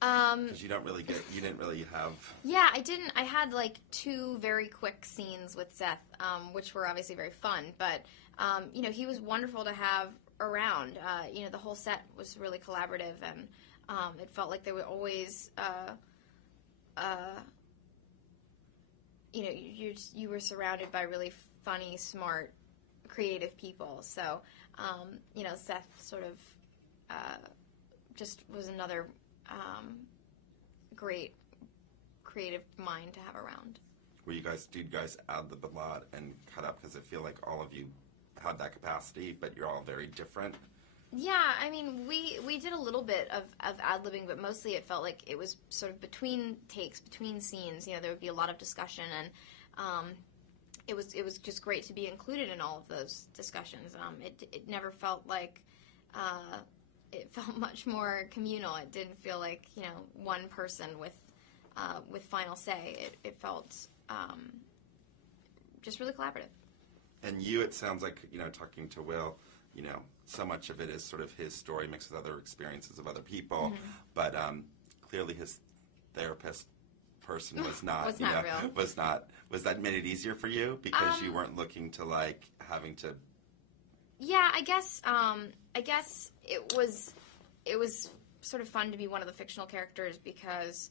Because you didn't really have... Yeah, I didn't. I had, like, 2 very quick scenes with Seth, which were obviously very fun. But, you know, he was wonderful to have around. You know, the whole set was really collaborative, and it felt like they were always... you know, you were surrounded by really funny, smart, creative people. So, you know, Seth sort of just was another great creative mind to have around. Did you guys ad-lib a lot and cut up? Because I feel like all of you had that capacity, but you're all very different. Yeah, I mean, we did a little bit of ad-libbing, but mostly it felt like it was sort of between takes, between scenes. You know, there would be a lot of discussion, and it was just great to be included in all of those discussions. It never felt like it felt much more communal. It didn't feel like, you know, one person with final say. It felt just really collaborative. And you, it sounds like, you know, talking to Will, you know, so much of it is sort of his story mixed with other experiences of other people, but clearly his therapist person was not, real. Was that made it easier for you because you weren't looking to, like, having to... Yeah, I guess it was sort of fun to be one of the fictional characters because,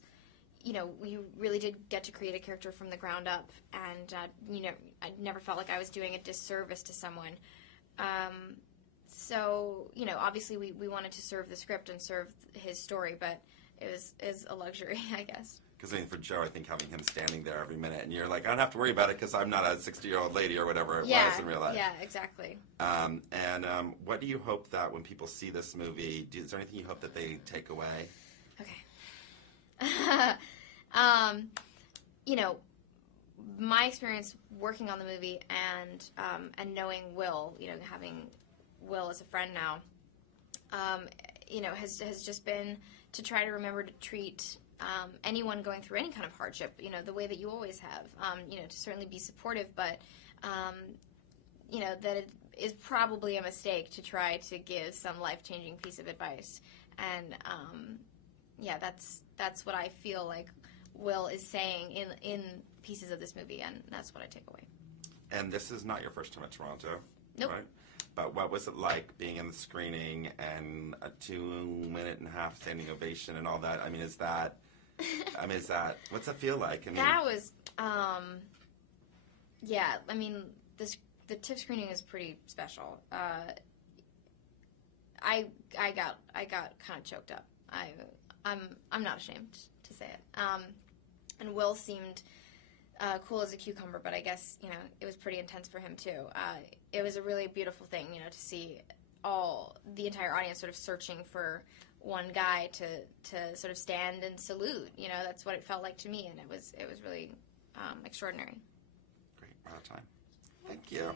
you know, we really did get to create a character from the ground up, and, you know, I never felt like I was doing a disservice to someone. So, you know, obviously we wanted to serve the script and serve his story, but it was a luxury, I guess. Because, I mean, for Joe, I think having him standing there every minute, and you're like, I don't have to worry about it because I'm not a 60-year-old lady or whatever it was in real life. Yeah, exactly. And what do you hope that when people see this movie, is there anything you hope that they take away? Okay. You know, my experience working on the movie and knowing Will, you know, having Will as a friend now, you know, has just been to try to remember to treat anyone going through any kind of hardship, you know, the way that you always have, you know, to certainly be supportive, but, you know, that it is probably a mistake to try to give some life-changing piece of advice. And, yeah, that's what I feel like Will is saying in pieces of this movie, and that's what I take away. And this is not your first time at Toronto, nope. Right? But what was it like being in the screening and a 2.5-minute standing ovation and all that? I mean, what's that feel like? I mean, that was, yeah, I mean, the TIFF screening is pretty special. I got kind of choked up. I'm not ashamed to say it. And Will seemed cool as a cucumber, but I guess, you know, it was pretty intense for him too. It was a really beautiful thing, you know, to see the entire audience sort of searching for one guy to sort of stand and salute. You know, that's what it felt like to me, and it was really extraordinary. Great, we're out of time. Thank you.